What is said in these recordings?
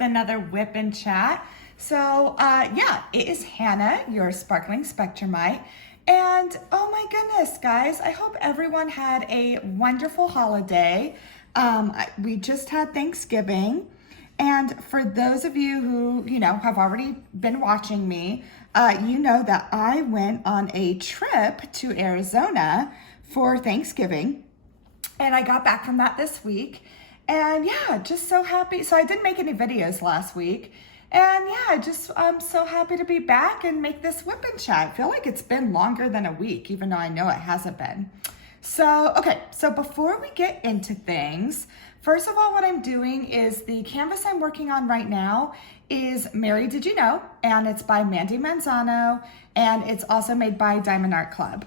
with another WIP and Chat. So yeah, it is Hannah, your sparkling Spectrumite. And oh my goodness, guys, I hope everyone had a wonderful holiday. We just had Thanksgiving. And for those of you who, have already been watching me, you know that I went on a trip to Arizona for Thanksgiving. And I got back from that this week. And yeah, just so happy. So I didn't make any videos last week. And yeah, I'm so happy to be back and make this WIP and Chat. I feel like it's been longer than a week, even though I know it hasn't been. So, okay, so before we get into things, first of all, what I'm doing is the canvas I'm working on right now is Mary Did You Know? And it's by Mandie Manzano, and it's also made by Diamond Art Club.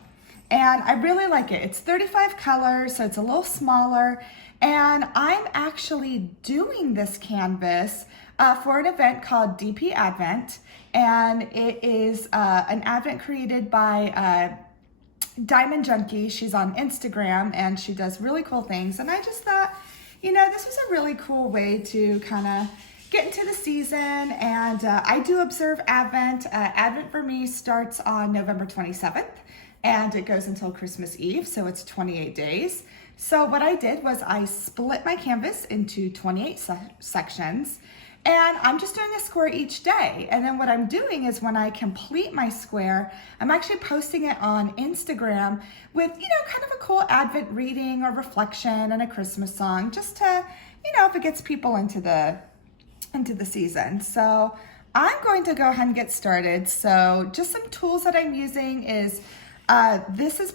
And I really like it. It's 35 colors, so it's a little smaller. And I'm actually doing this canvas for an event called DP Advent. And it is an advent created by Diamond Junkie. She's on Instagram and she does really cool things. And I just thought, this was a really cool way to kind of get into the season. And I do observe Advent. Advent for me starts on November 27th. And it goes until Christmas Eve, so it's 28 days. So what I did was I split my canvas into 28 sections, and I'm just doing a square each day. And then what I'm doing is when I complete my square, I'm actually posting it on Instagram with, kind of a cool Advent reading or reflection and a Christmas song, just to, if it gets people into the season. So I'm going to go ahead and get started. So just some tools that I'm using is this is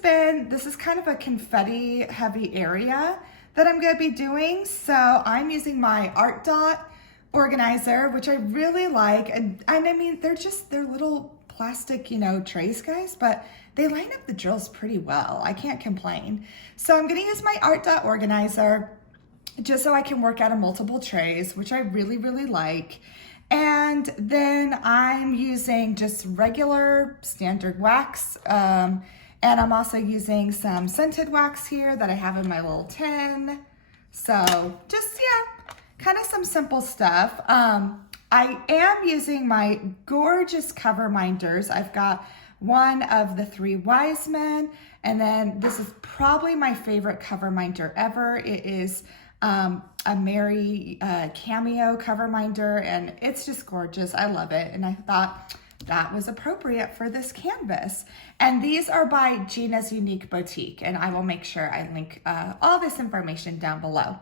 kind of a confetti heavy area that I'm going to be doing. So I'm using my ARTDOT organizer, which I really like. And I mean, they're little plastic, trays, guys, but they line up the drills pretty well. I can't complain. So I'm going to use my ARTDOT organizer just so I can work out of multiple trays, which I really, really like. And then I'm using just regular standard wax. And I'm also using some scented wax here that I have in my little tin. So just, yeah, kind of some simple stuff. I am using my gorgeous cover minders. I've got one of the 3 wise men, and then this is probably my favorite cover minder ever. It is a Mary cameo cover minder, and it's just gorgeous. I love it, and I thought that was appropriate for this canvas. And these are by Gina's Unique Boutique, and I will make sure I link all this information down below.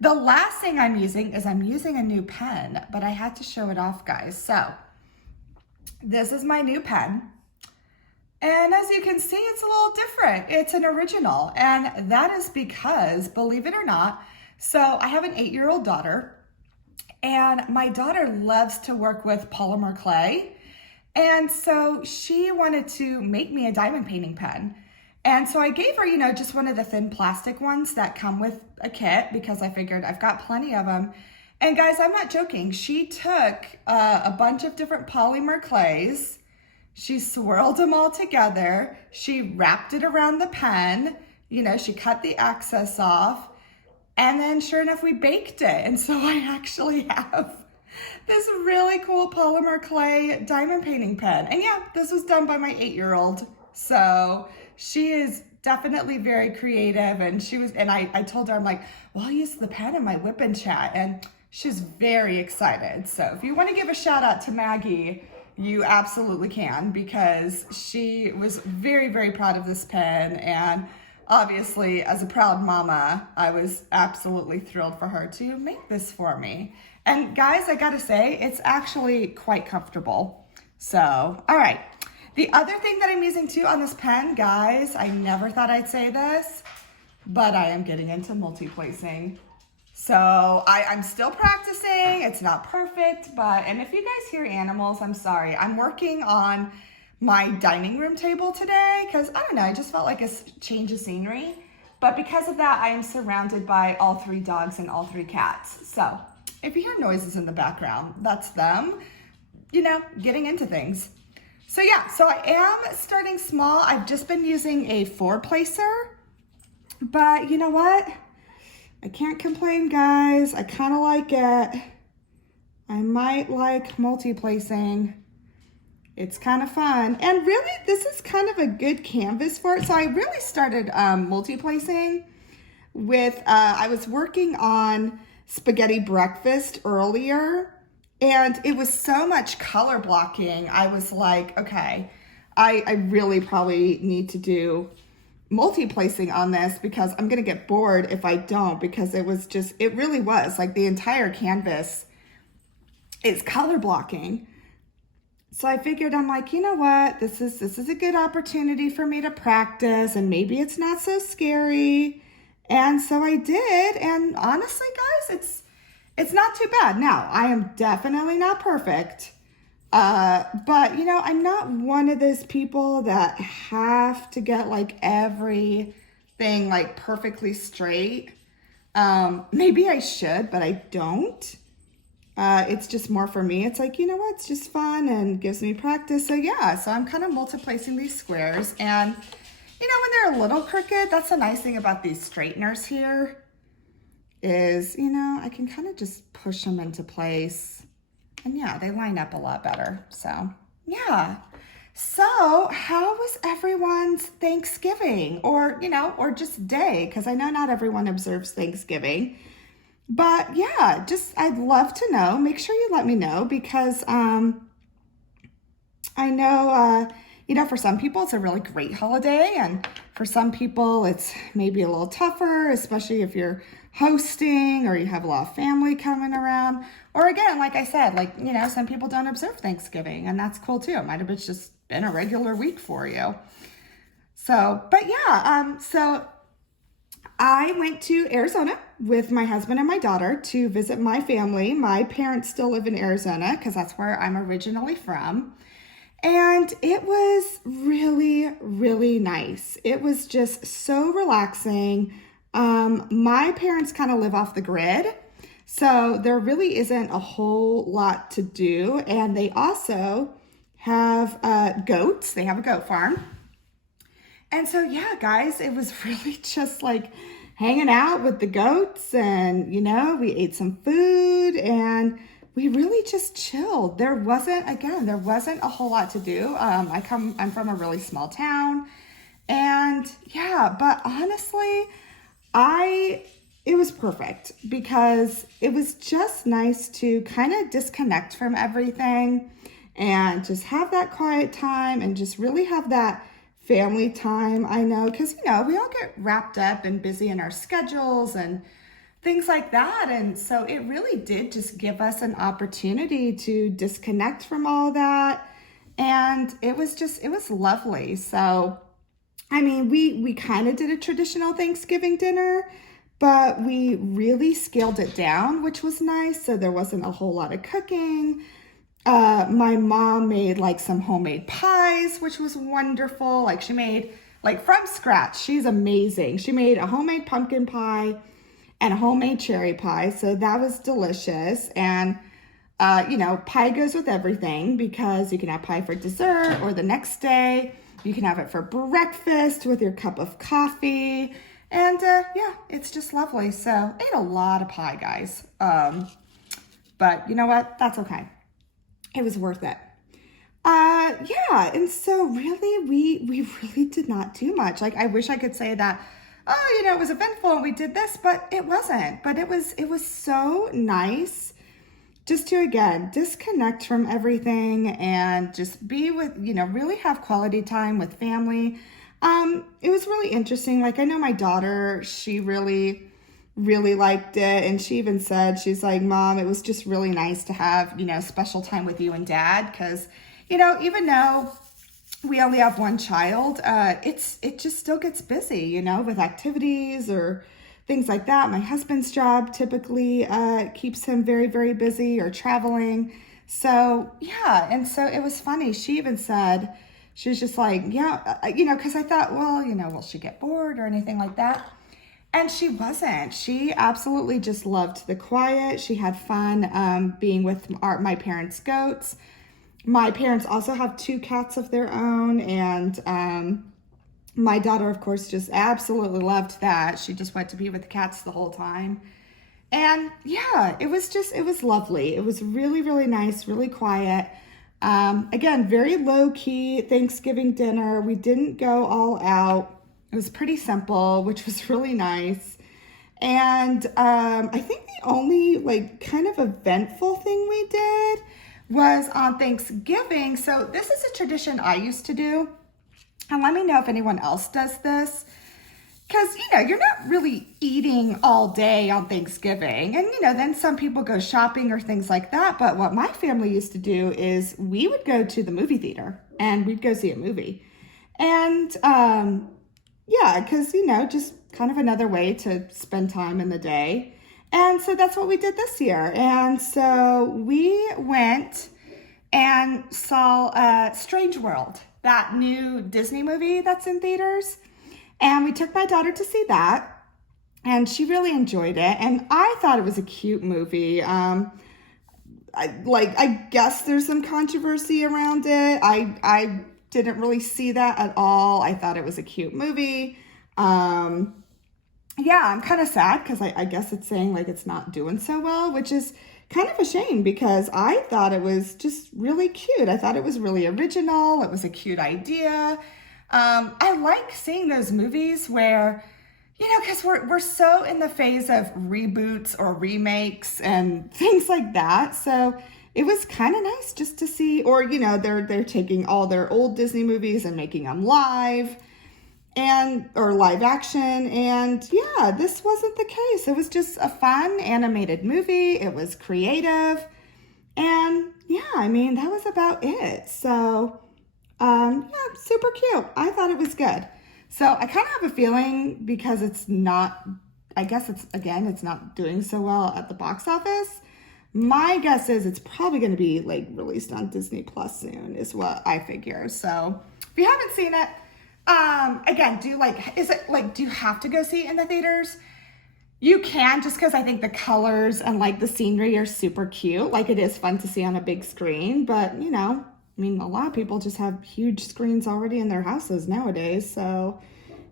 The last thing I'm using is I'm using a new pen, but I had to show it off, guys. So this is my new pen. And as you can see, it's a little different. It's an original, and that is because, believe it or not, so I have an 8-year-old daughter, and my daughter loves to work with polymer clay. And so she wanted to make me a diamond painting pen. And so I gave her, just one of the thin plastic ones that come with a kit, because I figured I've got plenty of them. And guys, I'm not joking. She took a bunch of different polymer clays. She swirled them all together. She wrapped it around the pen. She cut the excess off. And then sure enough, we baked it. And so I actually have this really cool polymer clay diamond painting pen. And yeah, this was done by my 8-year-old. So she is definitely very creative. And I told her, I'm like, well, I'll use the pen in my WIP and Chat. And she's very excited. So if you want to give a shout out to Maggie, you absolutely can, because she was very, very proud of this pen. And obviously, as a proud mama, I was absolutely thrilled for her to make this for me. And guys, I gotta say, it's actually quite comfortable. So, all right. The other thing that I'm using too on this pen, guys, I never thought I'd say this, but I am getting into multi-placing. So I'm still practicing. It's not perfect, and if you guys hear animals, I'm sorry. I'm working on my dining room table today because, I don't know, I just felt like a change of scenery. But because of that, I am surrounded by all 3 dogs and all 3 cats. So if you hear noises in the background, that's them, getting into things. So yeah, so I am starting small. I've just been using a 4-placer, but you know what? I can't complain, guys. I kind of like it. I might like multi-placing. It's kind of fun. And really, this is kind of a good canvas for it. So I really started multi-placing with, I was working on spaghetti breakfast earlier, and it was so much color blocking. I was like, okay, I really probably need to do multi-placing on this because I'm gonna get bored if I don't, because it was just, it really was like the entire canvas is color blocking. So I figured, I'm like, you know what, this is a good opportunity for me to practice, and maybe it's not so scary. And so I did, and honestly, guys, it's not too bad. Now, I am definitely not perfect, but you know, I'm not one of those people that have to get like everything like perfectly straight. Maybe I should, but I don't. It's just more for me. It's like, you know what, it's just fun and gives me practice. So yeah, so I'm kind of multi-placing these squares, and you know, when they're a little crooked, that's the nice thing about these straighteners here is, you know, I can kind of just push them into place, and yeah, they line up a lot better. So yeah. So how was everyone's Thanksgiving, or, you know, or just day? Because I know not everyone observes Thanksgiving. But yeah, just I'd love to know. Make sure you let me know, because I know, you know, for some people it's a really great holiday, and for some people it's maybe a little tougher, especially if you're hosting or you have a lot of family coming around. Or again, like I said, like, you know, some people don't observe Thanksgiving, and that's cool too. It might have just been a regular week for you. So, but yeah, so I went to Arizona with my husband and my daughter to visit my family. My parents still live in Arizona because that's where I'm originally from. And it was really, really nice. It was just so relaxing. My parents kind of live off the grid, so there really isn't a whole lot to do. And they also have goats. They have a goat farm. And so, yeah, guys, it was really just like hanging out with the goats, and, you know, we ate some food and we really just chilled. There wasn't a whole lot to do. I'm from a really small town, and yeah, but honestly, it was perfect because it was just nice to kind of disconnect from everything and just have that quiet time and just really have that family time. I know, because, you know, we all get wrapped up and busy in our schedules and things like that. And so it really did just give us an opportunity to disconnect from all that. And it was lovely. So, I mean, we kind of did a traditional Thanksgiving dinner, but we really scaled it down, which was nice. So there wasn't a whole lot of cooking. My mom made like some homemade pies, which was wonderful. Like she made like from scratch. She's amazing. She made a homemade pumpkin pie and a homemade cherry pie. So that was delicious. And, you know, pie goes with everything because you can have pie for dessert or the next day. You can have it for breakfast with your cup of coffee. And yeah, it's just lovely. So I ate a lot of pie, guys. But you know what? That's okay. It was worth it. Yeah, and so really, we really did not do much. Like, I wish I could say that, oh, you know, it was eventful and we did this, but it wasn't. But it was so nice just to, again, disconnect from everything and just be with, you know, really have quality time with family. It was really interesting. Like, I know my daughter, she really liked it, and she even said, she's like, Mom, it was just really nice to have, you know, special time with you and Dad, because, you know, even though we only have one child, it just still gets busy, you know, with activities or things like that. My husband's job typically keeps him very, very busy, or traveling. So yeah, and so it was funny. She even said, she was just like, yeah, you know, because I thought, well, you know, will she get bored or anything like that? And she wasn't. She absolutely just loved the quiet. She had fun being with my parents' goats. My parents also have 2 cats of their own, and my daughter, of course, just absolutely loved that. She just went to be with the cats the whole time. And yeah, it was lovely. It was really, really nice, really quiet. Again, very low key Thanksgiving dinner. We didn't go all out. It was pretty simple, which was really nice. And I think the only like kind of eventful thing we did was on Thanksgiving. So this is a tradition I used to do. And let me know if anyone else does this. Because, you're not really eating all day on Thanksgiving. And, then some people go shopping or things like that. But what my family used to do is we would go to the movie theater and we'd go see a movie. And, yeah, because, just kind of another way to spend time in the day. And so that's what we did this year. And so we went and saw Strange World, that new Disney movie that's in theaters. And we took my daughter to see that, and she really enjoyed it. And I thought it was a cute movie. I guess there's some controversy around it. I didn't really see that at all. I thought it was a cute movie. Yeah, I'm kind of sad because I guess it's saying like it's not doing so well, which is kind of a shame because I thought it was just really cute. I thought it was really original. It was a cute idea. I like seeing those movies where, because we're so in the phase of reboots or remakes and things like that. So it was kind of nice just to see, or, they're taking all their old Disney movies and making them live or live action. And yeah, this wasn't the case. It was just a fun animated movie. It was creative. And yeah, that was about it. So yeah, super cute. I thought it was good. So I kind of have a feeling because it's not, I guess it's not doing so well at the box office. My guess is it's probably going to be like released on Disney Plus soon is what I figure. So if you haven't seen it, again, do you have to go see it in the theaters? You can, just because I think the colors and like the scenery are super cute. Like it is fun to see on a big screen, but a lot of people just have huge screens already in their houses nowadays. So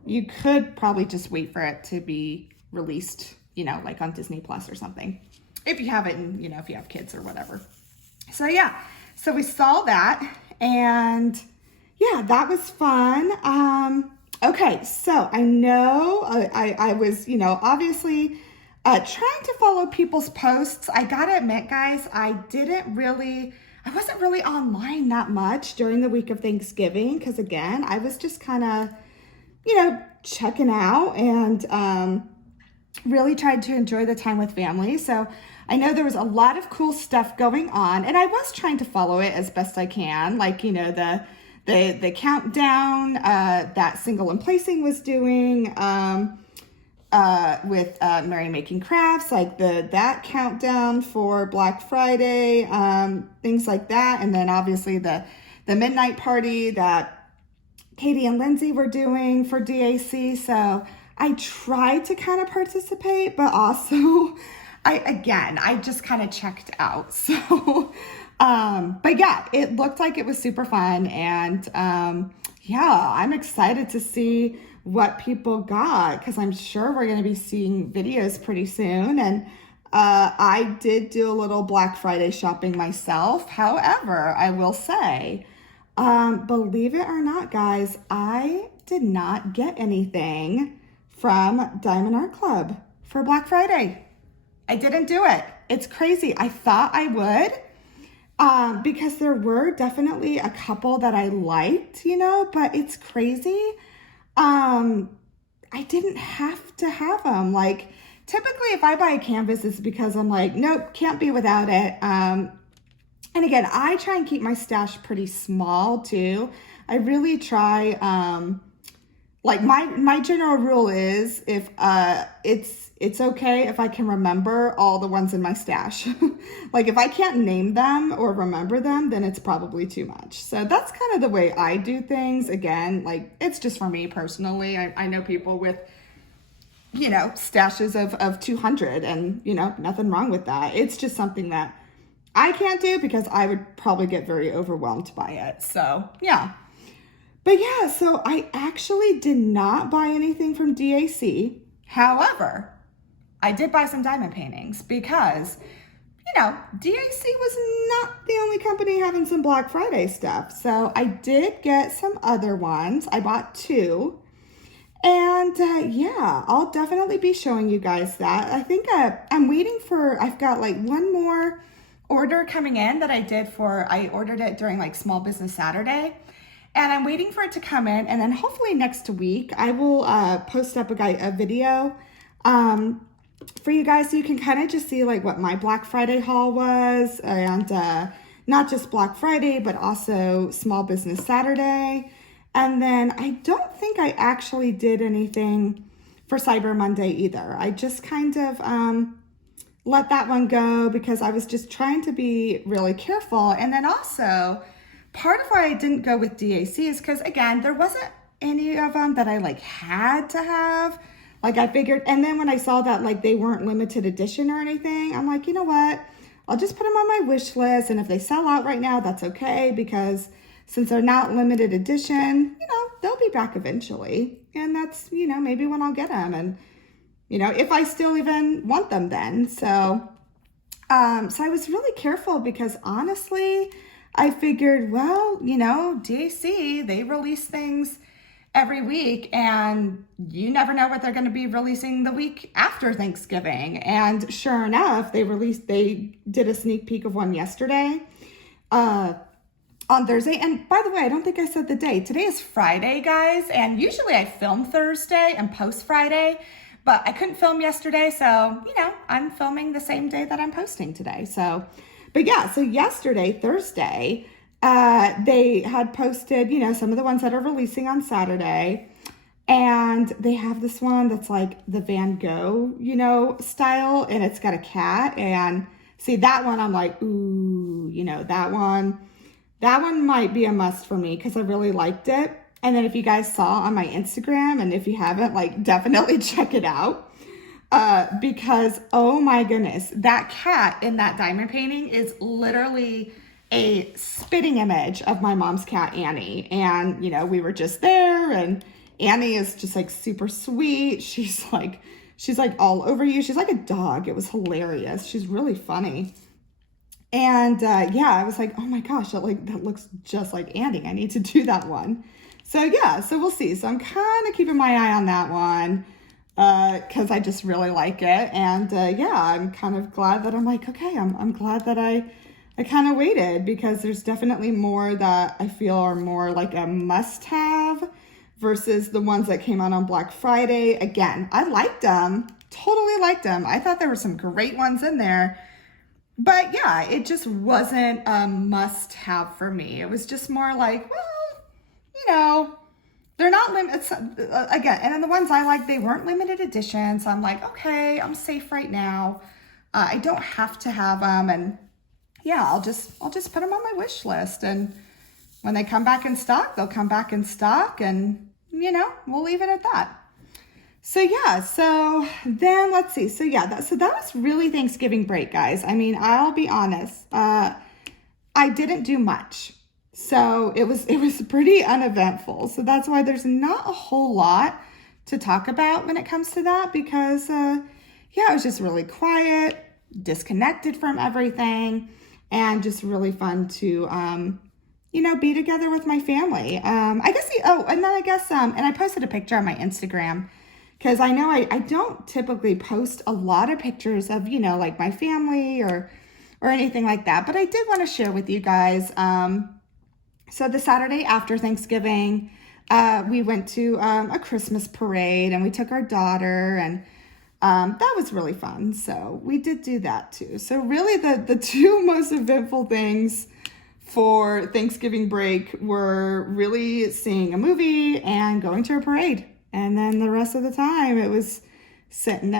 you could probably just wait for it to be released, like on Disney Plus or something. If you have it and, if you have kids or whatever. So yeah, so we saw that and yeah, that was fun. Okay, so I know I was, obviously trying to follow people's posts. I gotta admit, guys, I wasn't really online that much during the week of Thanksgiving because, again, I was just kind of, checking out and really tried to enjoy the time with family. So I know there was a lot of cool stuff going on, and I was trying to follow it as best I can, like, the countdown that Single and Placing was doing with Merry Making Crafts, like that countdown for Black Friday, things like that. And then obviously the midnight party that Katie and Lindsay were doing for DAC. So I tried to kind of participate, but also I just kind of checked out. So, but yeah, it looked like it was super fun. And yeah, I'm excited to see what people got because I'm sure we're going to be seeing videos pretty soon. And I did do a little Black Friday shopping myself. However, I will say, believe it or not, guys, I did not get anything from Diamond Art Club for Black Friday. I didn't do it. It's crazy. I thought I would because there were definitely a couple that I liked, but it's crazy. I didn't have to have them. Like, typically if I buy a canvas, it's because I'm like, nope, can't be without it. And again, I try and keep my stash pretty small too. I really try, like my general rule is if, it's okay if I can remember all the ones in my stash. Like if I can't name them or remember them, then it's probably too much. So that's kind of the way I do things. Again, like it's just for me personally. I know people with, stashes of 200 and, nothing wrong with that. It's just something that I can't do because I would probably get very overwhelmed by it. So yeah. But yeah, so I actually did not buy anything from DAC. However, I did buy some diamond paintings because, you know, DAC was not the only company having some Black Friday stuff. So I did get some other ones. I bought two. And yeah, I'll definitely be showing you guys that. I think I'm waiting for, I've got like one more order coming in that I ordered it during like Small Business Saturday. And I'm waiting for it to come in. And then hopefully next week, I will post up a video for you guys so you can kind of just see like what my Black Friday haul was. And not just Black Friday, but also Small Business Saturday. And then I don't think I actually did anything for Cyber Monday either. I just kind of let that one go because I was just trying to be really careful. And then also, part of why I didn't go with DAC is because, again, there wasn't any of them that I like had to have. Like I figured, and then when I saw that like they weren't limited edition or anything, I'm like, you know what? I'll just put them on my wish list. And if they sell out right now, that's okay because since they're not limited edition, you know, they'll be back eventually. And that's, you know, maybe when I'll get them and, you know, if I still even want them then. So I was really careful because honestly, I figured, well, you know, DAC, they release things every week and you never know what they're going to be releasing the week after Thanksgiving. And sure enough, they did a sneak peek of one yesterday, on Thursday. And by the way, I don't think I said the day. Today is Friday, guys. And usually I film Thursday and post Friday, but I couldn't film yesterday. So, you know, I'm filming the same day that I'm posting today. So, but yeah, so yesterday, Thursday, they had posted, you know, some of the ones that are releasing on Saturday. And they have this one that's like the Van Gogh, you know, style. And it's got a cat. And see that one, I'm like, ooh, you know, that one might be a must for me because I really liked it. And then if you guys saw on my Instagram, and if you haven't, like definitely check it out. Because, oh my goodness, that cat in that diamond painting is literally a spitting image of my mom's cat, Annie. And, you know, we were just there and Annie is just like super sweet. She's like all over you. She's like a dog. It was hilarious. She's really funny. And yeah, I was like, oh my gosh, that looks just like Andy. I need to do that one. So yeah, so we'll see. So I'm kind of keeping my eye on that one because I just really like it. And yeah, I'm kind of glad that I'm like, okay, I'm glad that I kind of waited because there's definitely more that I feel are more like a must-have versus the ones that came out on Black Friday. Again, I liked them, totally liked them. I thought there were some great ones in there. But yeah, it just wasn't a must-have for me. It was just more like, well, you know, they're not limited. Again, and then the ones I like, they weren't limited edition. So I'm like, okay, I'm safe right now. I don't have to have them. And yeah, I'll just put them on my wish list. And when they come back in stock, they'll come back in stock. And, you know, we'll leave it at that. So yeah, so then let's see. So yeah, that was really Thanksgiving break, guys. I mean, I'll be honest. I didn't do much. So it was pretty uneventful. So that's why there's not a whole lot to talk about when it comes to that because yeah, it was just really quiet, disconnected from everything, and just really fun to you know, be together with my family. And I posted a picture on my Instagram. Because I know I don't typically post a lot of pictures of, you know, like my family or anything like that. But I did want to share with you guys. So the Saturday after Thanksgiving, we went to a Christmas parade and we took our daughter and that was really fun. So we did do that too. So really the two most eventful things for Thanksgiving break were really seeing a movie and going to a parade. And then the rest of the time it was sitting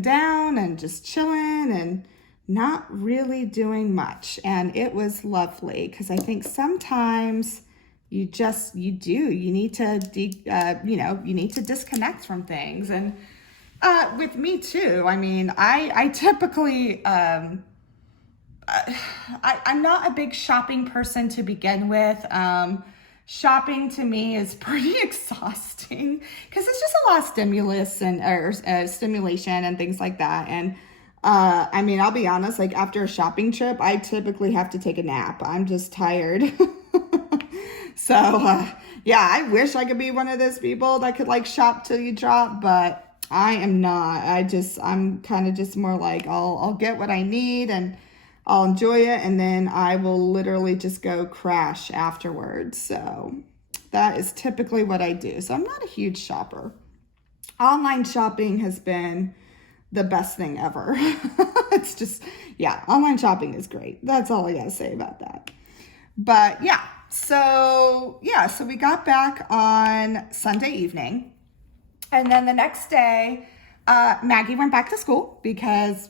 down and just chilling and not really doing much. And it was lovely because I think sometimes you need to disconnect from things. And with me too, I mean, I typically, I'm not a big shopping person to begin with. Shopping to me is pretty exhausting. exhausting because it's just a lot of stimulus and or stimulation and things like that. And I mean, I'll be honest, like after a shopping trip, I typically have to take a nap. I'm just tired. So yeah, I wish I could be one of those people that could like shop till you drop, but I am not. I'm kind of just more like I'll get what I need and I'll enjoy it, and then I will literally just go crash afterwards. So that is typically what I do. So I'm not a huge shopper. Online shopping has been the best thing ever. It's just, yeah, online shopping is great. That's all I gotta say about that. But so we got back on Sunday evening, and then the next day, Maggie went back to school because,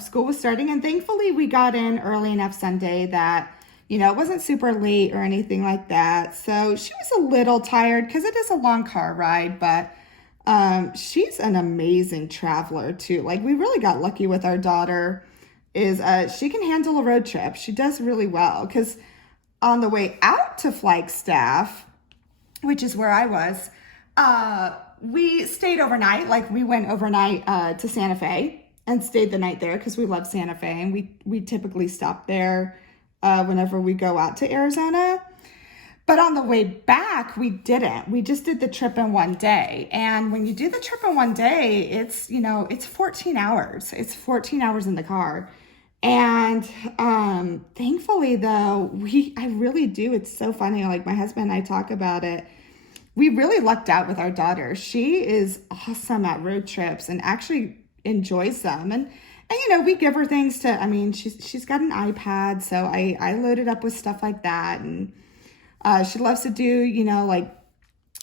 school was starting, and thankfully we got in early enough Sunday that, it wasn't super late or anything like that. So she was a little tired because it is a long car ride, but she's an amazing traveler too. Like, we really got lucky with our daughter is she can handle a road trip. She does really well because on the way out to Flagstaff, which is where I was, we stayed overnight. Like, we went overnight to Santa Fe and stayed the night there because we love Santa Fe, and we typically stop there whenever we go out to Arizona. But on the way back, we didn't. We just did the trip in one day. And when you do the trip in one day, it's 14 hours. It's 14 hours in the car. And thankfully, though, I really do. It's so funny. Like, my husband and I talk about it. We really lucked out with our daughter. She is awesome at road trips and actually enjoys them. And we give her things to, she's got an iPad, so I loaded up with stuff like that. And she loves to do, like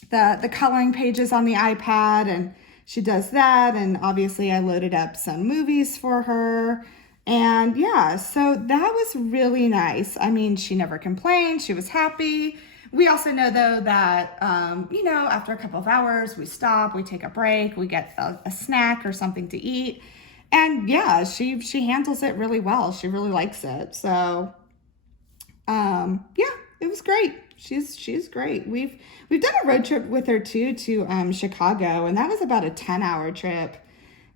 the coloring pages on the iPad, and she does that. And obviously I loaded up some movies for her. And so that was really nice. She never complained. She was happy. We also know, though, that, after a couple of hours, we stop, we take a break, we get a snack or something to eat. And she handles it really well. She really likes it. So, it was great. She's great. We've done a road trip with her too to Chicago, and that was about a 10-hour trip.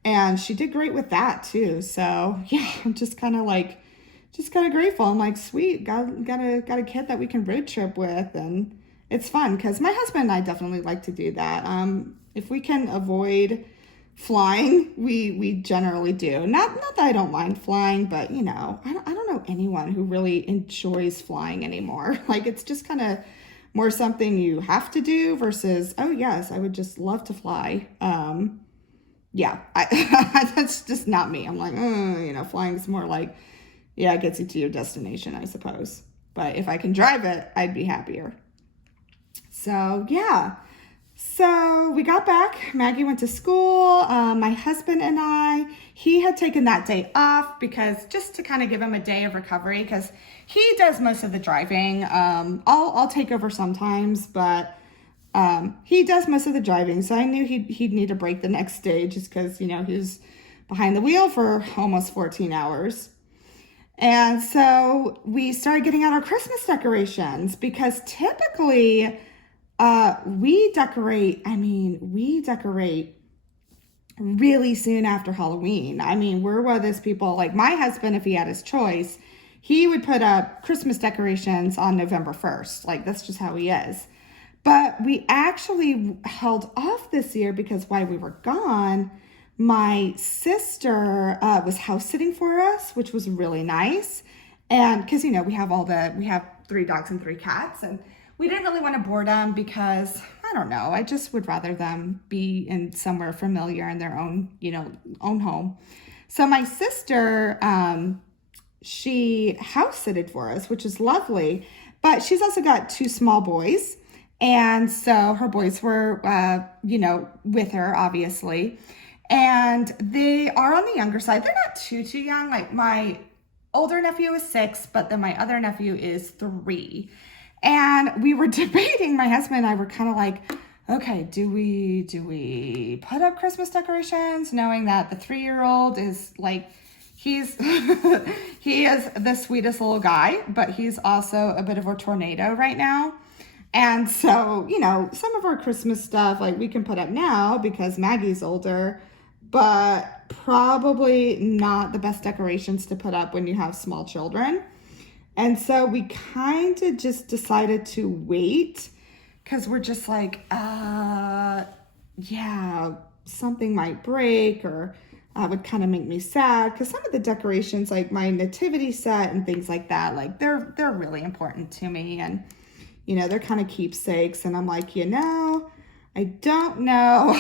And she did great with that too. So I'm just kind of grateful. I'm like, sweet, got a kid that we can road trip with, and it's fun because my husband and I definitely like to do that. If we can avoid flying, we generally do. Not that I don't mind flying, but I don't know anyone who really enjoys flying anymore. Like, it's just kind of more something you have to do versus, oh yes, I would just love to fly. That's just not me. I'm like, flying is more like, it gets you to your destination, I suppose. But if I can drive it, I'd be happier. So, So we got back. Maggie went to school. My husband and he had taken that day off because just to kind of give him a day of recovery, because he does most of the driving. I'll take over sometimes, but he does most of the driving. So I knew he'd need a break the next day just because, he was behind the wheel for almost 14 hours. And so we started getting out our Christmas decorations because typically we decorate really soon after Halloween. We're one of those people, like my husband, if he had his choice, he would put up Christmas decorations on November 1st. Like, that's just how he is. But we actually held off this year because while we were gone, my sister was house sitting for us, which was really nice. And because, we have 3 dogs and 3 cats, and we didn't really want to board them because, I don't know, I just would rather them be in somewhere familiar in their own, own home. So my sister, she house sitted for us, which is lovely, but she's also got 2 small boys. And so her boys were, with her, obviously. And they are on the younger side. They're not too young. Like, my older nephew is 6, but then my other nephew is 3. And we were debating, my husband and I were kind of like, okay, do we put up Christmas decorations knowing that the 3-year-old is like, he is the sweetest little guy, but he's also a bit of a tornado right now. And so, you know, some of our Christmas stuff, like we can put up now because Maggie's older, but probably not the best decorations to put up when you have small children. And so we kind of just decided to wait because we're just like, yeah, something might break or would kind of make me sad because some of the decorations, like my nativity set and things like that, like they're really important to me, and you know, they're kind of keepsakes. And I'm like, you know, I don't know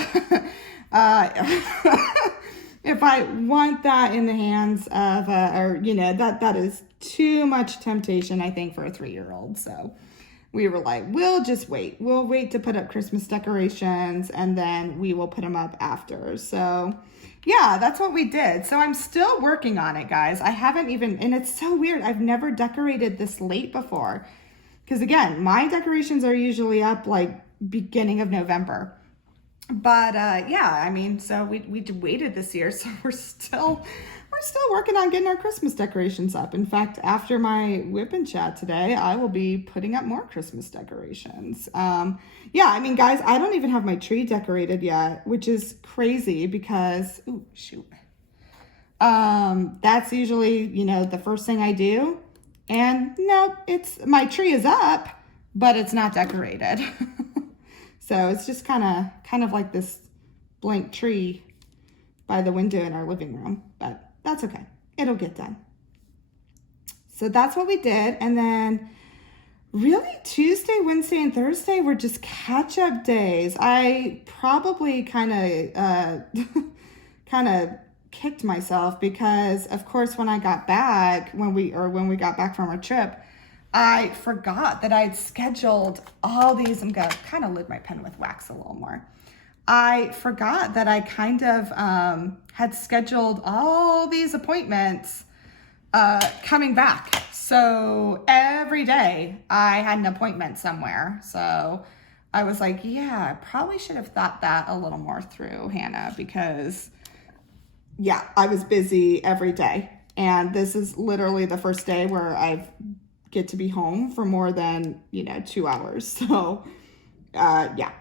if I want that in the hands of or you know, that is too much temptation, I think, for a 3-year-old. So we were like, we'll just wait. We'll wait to put up Christmas decorations and then we will put them up after. So yeah, that's what we did. So I'm still working on it, guys. I haven't even, and it's so weird. I've never decorated this late before. Because again, my decorations are usually up like beginning of November. But yeah, I mean, so we waited this year. So we're still working on getting our Christmas decorations up. In fact, after my WIP and Chat today, I will be putting up more Christmas decorations. Yeah, I mean, guys, I don't even have my tree decorated yet, which is crazy because, ooh, shoot. That's usually, you know, the first thing I do. And no, my tree is up, but it's not decorated. So it's just kind of like this blank tree by the window in our living room, but that's okay. It'll get done. So that's what we did. And then really Tuesday, Wednesday, and Thursday were just catch-up days. I probably kind of kicked myself because, of course, when I got back, when we got back from our trip, I forgot that I'd scheduled all these. I'm going to kind of lid my pen with wax a little more. I forgot that I kind of had scheduled all these appointments coming back. So every day I had an appointment somewhere. So I was like, yeah, I probably should have thought that a little more through, Hannah, because yeah, I was busy every day. And this is literally the first day where I get to be home for more than, 2 hours. So yeah.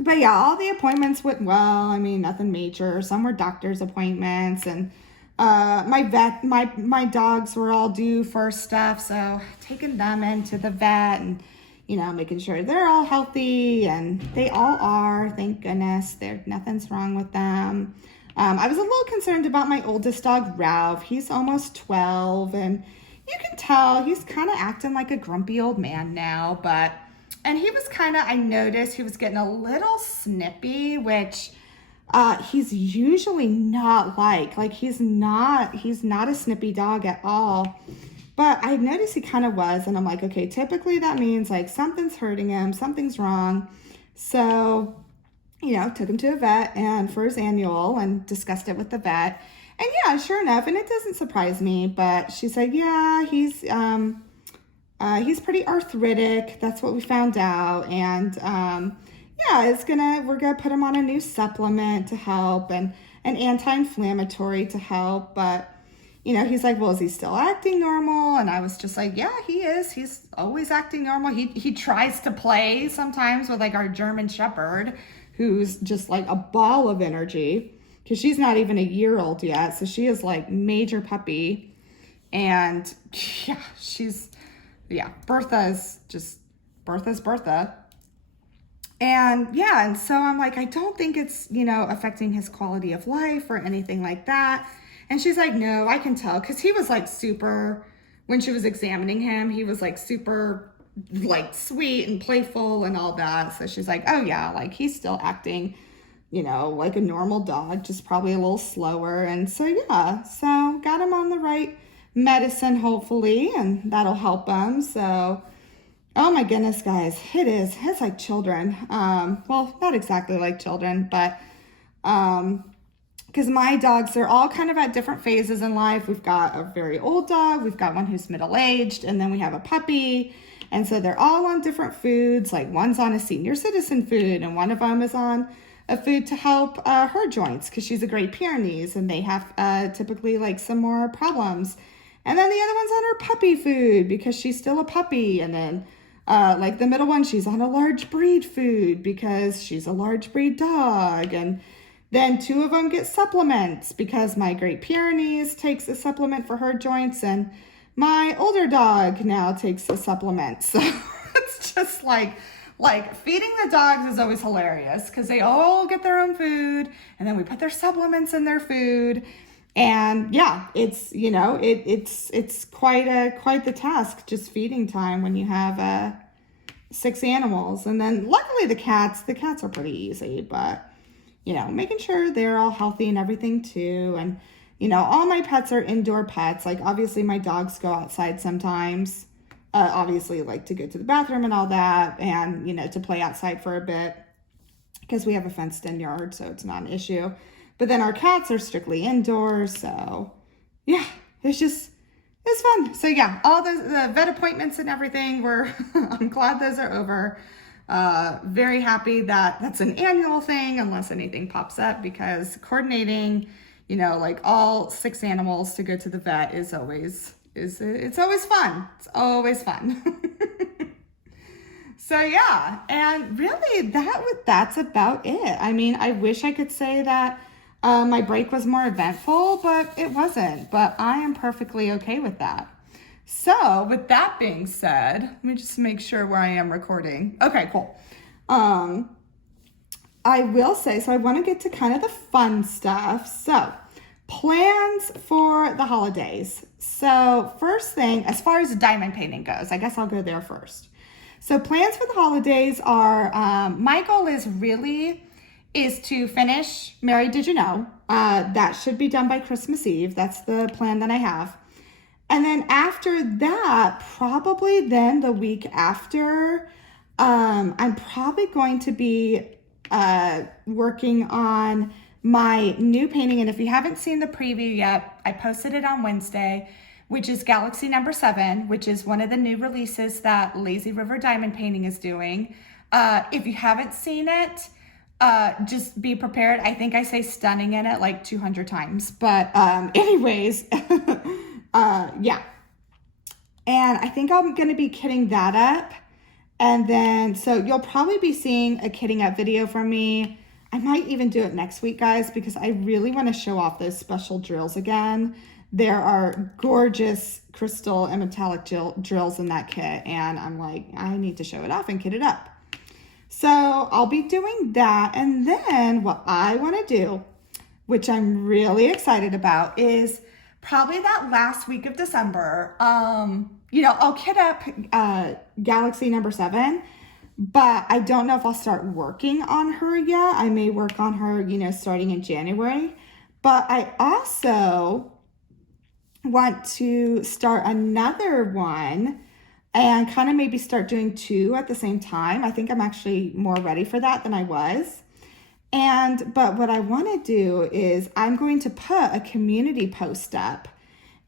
But yeah, all the appointments went well. I mean, nothing major. Some were doctor's appointments, and my dogs were all due for stuff. So taking them into the vet and, making sure they're all healthy, and they all are, thank goodness. Nothing's wrong with them. I was a little concerned about my oldest dog, Ralph. He's almost 12, and you can tell he's kind of acting like a grumpy old man now, and he was I noticed he was getting a little snippy, which he's usually not like he's not a snippy dog at all. But I noticed he kind of was, and I'm like, okay, typically that means like something's hurting him, something's wrong. So, took him to a vet and for his annual and discussed it with the vet. And yeah, sure enough, and it doesn't surprise me, but she said, yeah, he's pretty arthritic. That's what we found out. And yeah, we're gonna put him on a new supplement to help, and an anti-inflammatory to help. But he's like, well, is he still acting normal? And I was just like, yeah, he is. He's always acting normal. He tries to play sometimes with like our German Shepherd, who's just like a ball of energy, because she's not even a year old yet. So she is like major puppy. And yeah, Bertha's Bertha. And yeah, and so I'm like, I don't think it's, affecting his quality of life or anything like that. And she's like, no, I can tell. Because he was like super, when she was examining him, he was like super like sweet and playful and all that. So she's like, oh yeah, like he's still acting, like a normal dog, just probably a little slower. And so yeah, so got him on the right medicine, hopefully, and that'll help him. So, oh my goodness, guys, it's like children. Well, not exactly like children, but because my dogs, they're all kind of at different phases in life. We've got a very old dog, we've got one who's middle-aged, and then we have a puppy. And so they're all on different foods. Like one's on a senior citizen food, and one of them is on a food to help her joints because she's a Great Pyrenees, and they have typically like some more problems. And then the other one's on her puppy food because she's still a puppy. And then Like the middle one, she's on a large breed food because she's a large breed dog. And then 2 of them get supplements because my Great Pyrenees takes a supplement for her joints, and my older dog now takes a supplement. So it's just like feeding the dogs is always hilarious because they all get their own food, and then we put their supplements in their food. And yeah, it's, you know, it's quite the task, just feeding time when you have 6 animals. And then luckily the cats are pretty easy, but you know, making sure they're all healthy and everything too. And you know, all my pets are indoor pets. Like obviously my dogs go outside sometimes, obviously like to go to the bathroom and all that, and you know, to play outside for a bit because we have a fenced in yard, so it's not an issue. But then our cats are strictly indoors, so yeah, it's fun. So yeah, all the vet appointments and everything I'm glad those are over. Very happy that that's an annual thing unless anything pops up, because coordinating, you know, like all 6 animals to go to the vet it's always fun. It's always fun. So yeah, and really that's about it. I mean, I wish I could say that my break was more eventful, but it wasn't. But I am perfectly okay with that. So with that being said, let me just make sure where I am recording. Okay, cool. I will say, so I want to get to kind of the fun stuff. So plans for the holidays. So first thing, as far as diamond painting goes, I guess I'll go there first. So plans for the holidays are, my goal is to finish Mary Did You Know? That should be done by Christmas Eve. That's the plan that I have. And then after that, probably then the week after, I'm probably going to be working on my new painting. And if you haven't seen the preview yet, I posted it on Wednesday, which is Galaxy number 7, which is one of the new releases that Lazy River Diamond Painting is doing. If you haven't seen it, just be prepared. I think I say stunning in it like 200 times, but anyways, yeah. And I think I'm going to be kitting that up. And then, so you'll probably be seeing a kitting up video from me. I might even do it next week, guys, because I really want to show off those special drills again. There are gorgeous crystal and metallic drills in that kit. And I'm like, I need to show it off and kit it up. So I'll be doing that. And then what I want to do, which I'm really excited about, is probably that last week of December. You know, I'll kit up Galaxy number 7, but I don't know if I'll start working on her yet. I may work on her, you know, starting in January. But I also want to start another one and kind of maybe start doing 2 at the same time. I think I'm actually more ready for that than I was. But what I want to do is I'm going to put a community post up,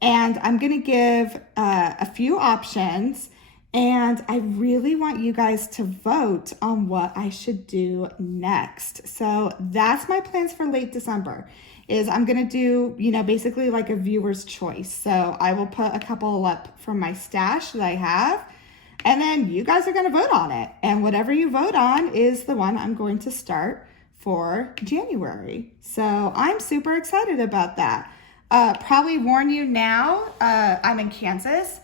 and I'm going to give a few options, and I really want you guys to vote on what I should do next. So that's my plans for late December, is I'm going to do, you know, basically like a viewer's choice. So I will put a couple up from my stash that I have, and then you guys are going to vote on it. And whatever you vote on is the one I'm going to start for January. So I'm super excited about that. Probably warn you now, I'm in Kansas,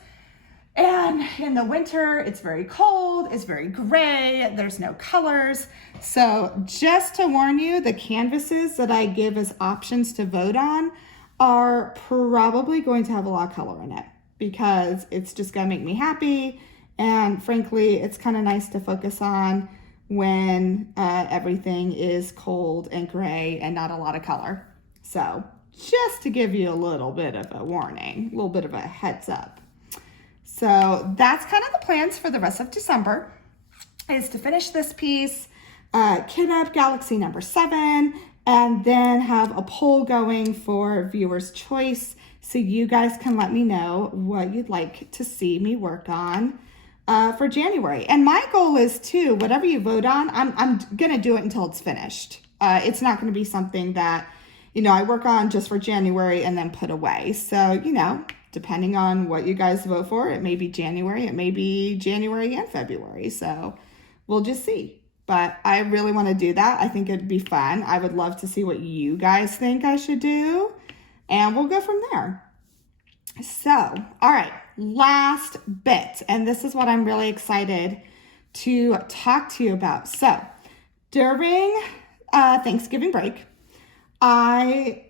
and in the winter it's very cold, it's very gray, there's no colors. So just to warn you, the canvases that I give as options to vote on are probably going to have a lot of color in it, because it's just gonna make me happy. And frankly, it's kind of nice to focus on when everything is cold and gray and not a lot of color. So just to give you a little bit of a warning, a little bit of a heads up. So that's kind of the plans for the rest of December, is to finish this piece, kit up Galaxy number 7, and then have a poll going for viewer's choice, so you guys can let me know what you'd like to see me work on for January. And my goal is to, whatever you vote on, I'm gonna do it until it's finished. It's not gonna be something that, you know, I work on just for January and then put away. So, you know, depending on what you guys vote for. It may be January, it may be January and February. So we'll just see. But I really want to do that. I think it'd be fun. I would love to see what you guys think I should do. And we'll go from there. So, all right, last bit. And this is what I'm really excited to talk to you about. So, during Thanksgiving break, I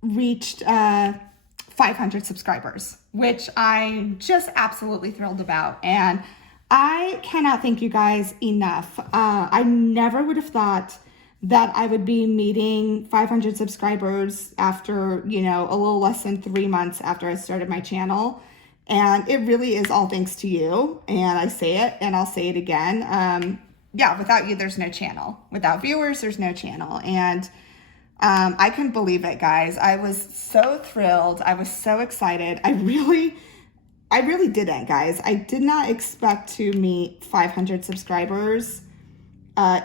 reached 500 subscribers, which I'm just absolutely thrilled about. And I cannot thank you guys enough. I never would have thought that I would be meeting 500 subscribers after, you know, a little less than 3 months after I started my channel. And it really is all thanks to you. And I say it and I'll say it again. Yeah, without you, there's no channel. Without viewers, there's no channel. And I couldn't believe it, guys. I was so thrilled. I was so excited. I really didn't, guys. I did not expect to meet 500 subscribers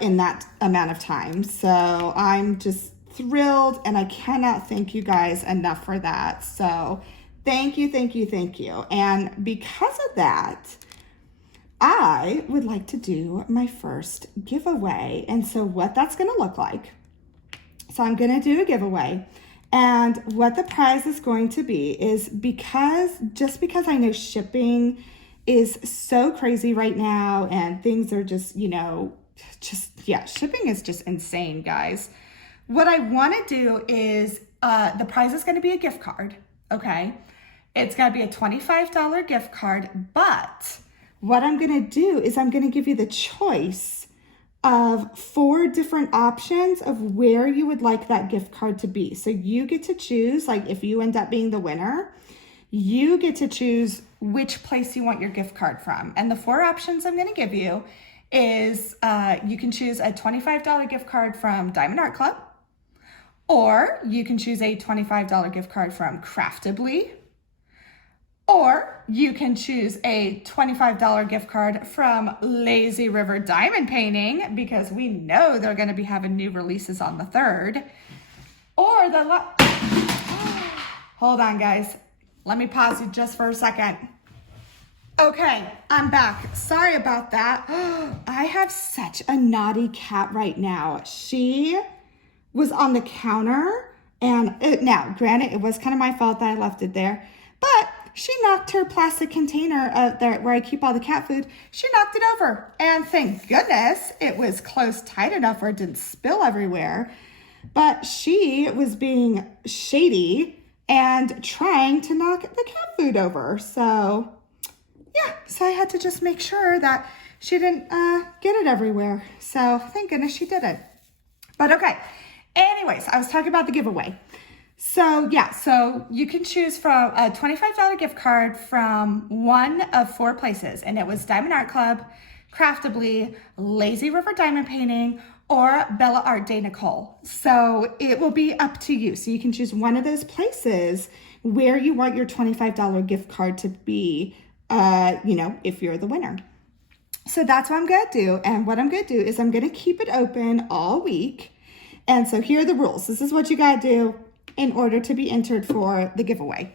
in that amount of time. So I'm just thrilled, and I cannot thank you guys enough for that. So thank you, thank you, thank you. And because of that, I would like to do my first giveaway. And so what that's going to look like. So I'm going to do a giveaway. And what the prize is going to be is just because I know shipping is so crazy right now and things are just, you know, shipping is just insane, guys. What I want to do is the prize is going to be a gift card, okay? It's going to be a $25 gift card, but what I'm going to do is I'm going to give you the choice of 4 different options of where you would like that gift card to be. So you get to choose, like if you end up being the winner, you get to choose which place you want your gift card from. And the 4 options I'm going to give you is you can choose a $25 gift card from Diamond Art Club, or you can choose a $25 gift card from Craftably, or you can choose a $25 gift card from Lazy River Diamond Painting, because we know they're going to be having new releases on the 3rd. Or hold on, guys. Let me pause it just for a second. Okay, I'm back. Sorry about that. I have such a naughty cat right now. She was on the counter, and now, granted, it was kind of my fault that I left it there, but she knocked her plastic container there where I keep all the cat food. She knocked it over, and thank goodness it was closed tight enough where it didn't spill everywhere. But she was being shady and trying to knock the cat food over. So yeah, so I had to just make sure that she didn't get it everywhere. So thank goodness she did it. But okay, anyways, I was talking about the giveaway. So yeah, so you can choose from a $25 gift card from one of 4 places. And it was Diamond Art Club, Craftably, Lazy River Diamond Painting, or Bella Art de Nicole. So it will be up to you. So you can choose one of those places where you want your $25 gift card to be, you know, if you're the winner. So that's what I'm going to do. And what I'm going to do is I'm going to keep it open all week. And so here are the rules. This is what you got to do in order to be entered for the giveaway.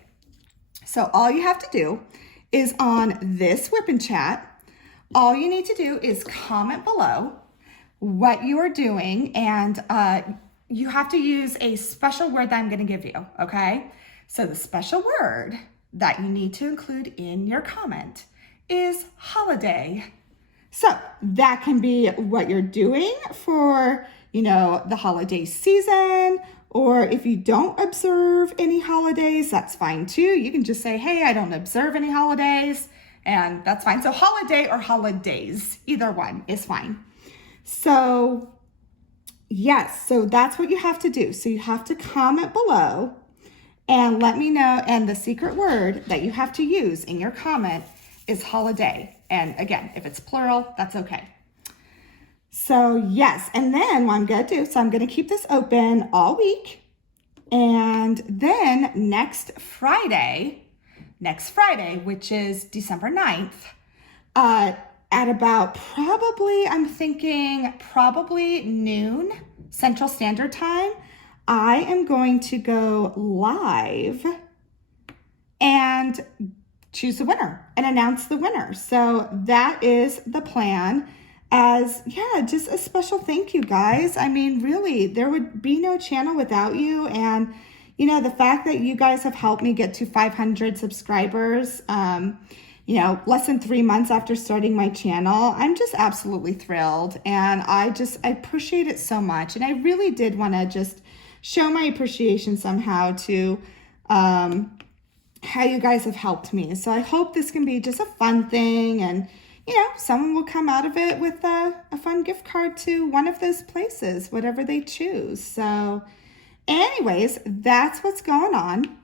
So all you have to do is on this WIP and Chat, all you need to do is comment below what you are doing, and you have to use a special word that I'm going to give you, okay? So the special word that you need to include in your comment is holiday. So that can be what you're doing for, you know, the holiday season, or if you don't observe any holidays, that's fine too. You can just say, hey, I don't observe any holidays, and that's fine. So holiday or holidays, either one is fine. So yes, so that's what you have to do. So you have to comment below and let me know. And the secret word that you have to use in your comment is holiday. And again, if it's plural, that's okay. So yes, and then what I'm going to do, so I'm going to keep this open all week. And then next Friday, which is December 9th, at about I'm thinking probably noon Central Standard Time, I am going to go live and choose the winner and announce the winner. So that is the plan. As yeah, just a special thank you, guys. I mean, really, there would be no channel without you. And you know, the fact that you guys have helped me get to 500 subscribers, you know, less than 3 months after starting my channel, I'm just absolutely thrilled. And I appreciate it so much. And I really did want to just show my appreciation somehow to how you guys have helped me. So I hope this can be just a fun thing, and you know, someone will come out of it with a fun gift card to one of those places, whatever they choose. So anyways, that's what's going on.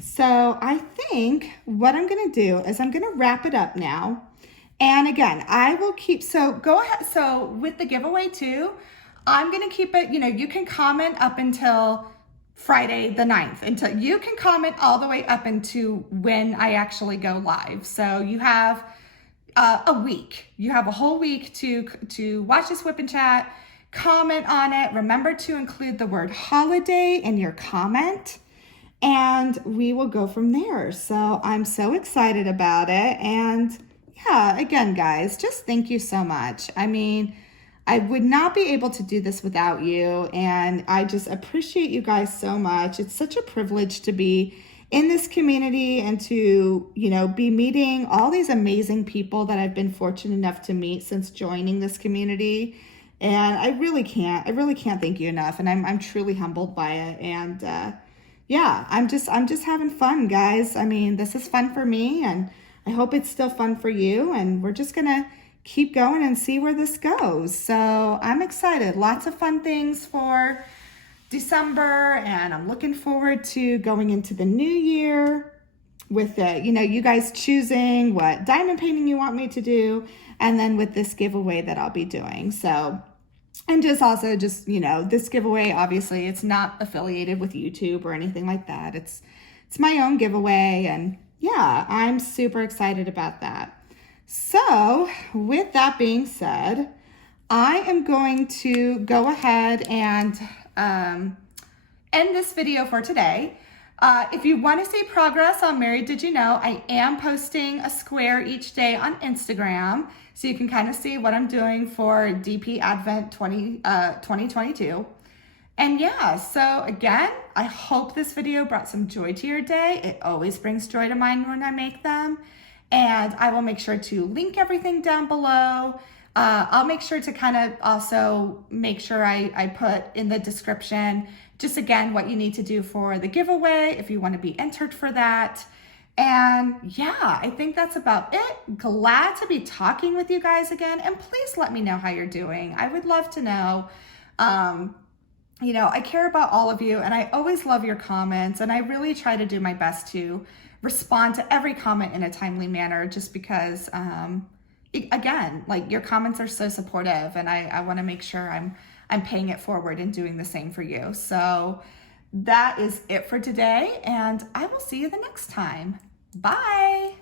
So I think what I'm going to do is I'm going to wrap it up now. And again, I will keep, so go ahead. So with the giveaway too, I'm going to keep it, you know, you can comment up until Friday the 9th, until you can comment all the way up into when I actually go live. So you have a week. You have a whole week to watch this WIP and Chat, comment on it. Remember to include the word holiday in your comment, and we will go from there. So I'm so excited about it. And yeah, again, guys, just thank you so much. I mean, I would not be able to do this without you, and I just appreciate you guys so much. It's such a privilege to be in this community and to, you know, be meeting all these amazing people that I've been fortunate enough to meet since joining this community. And I really can't thank you enough. And I'm truly humbled by it. And yeah, I'm just having fun, guys. I mean, this is fun for me, and I hope it's still fun for you. And we're just gonna keep going and see where this goes. So I'm excited. Lots of fun things for December, and I'm looking forward to going into the new year with you know, you guys choosing what diamond painting you want me to do, and then with this giveaway that I'll be doing. So, and just also just, you know, this giveaway, obviously it's not affiliated with YouTube or anything like that. It's my own giveaway, and yeah, I'm super excited about that. So with that being said, I am going to go ahead and end this video for today. If you want to see progress on Married Did You Know, I am posting a square each day on Instagram, so you can kind of see what I'm doing for DP Advent 2022. And yeah, so again, I hope this video brought some joy to your day. It always brings joy to mine when I make them. And I will make sure to link everything down below. I'll make sure to kind of also make sure I put in the description just again what you need to do for the giveaway if you want to be entered for that. And yeah, I think that's about it. Glad to be talking with you guys again, and please let me know how you're doing. I would love to know. You know, I care about all of you, and I always love your comments, and I really try to do my best to respond to every comment in a timely manner, just because again, like, your comments are so supportive, and I want to make sure I'm paying it forward and doing the same for you. So that is it for today, and I will see you the next time. Bye.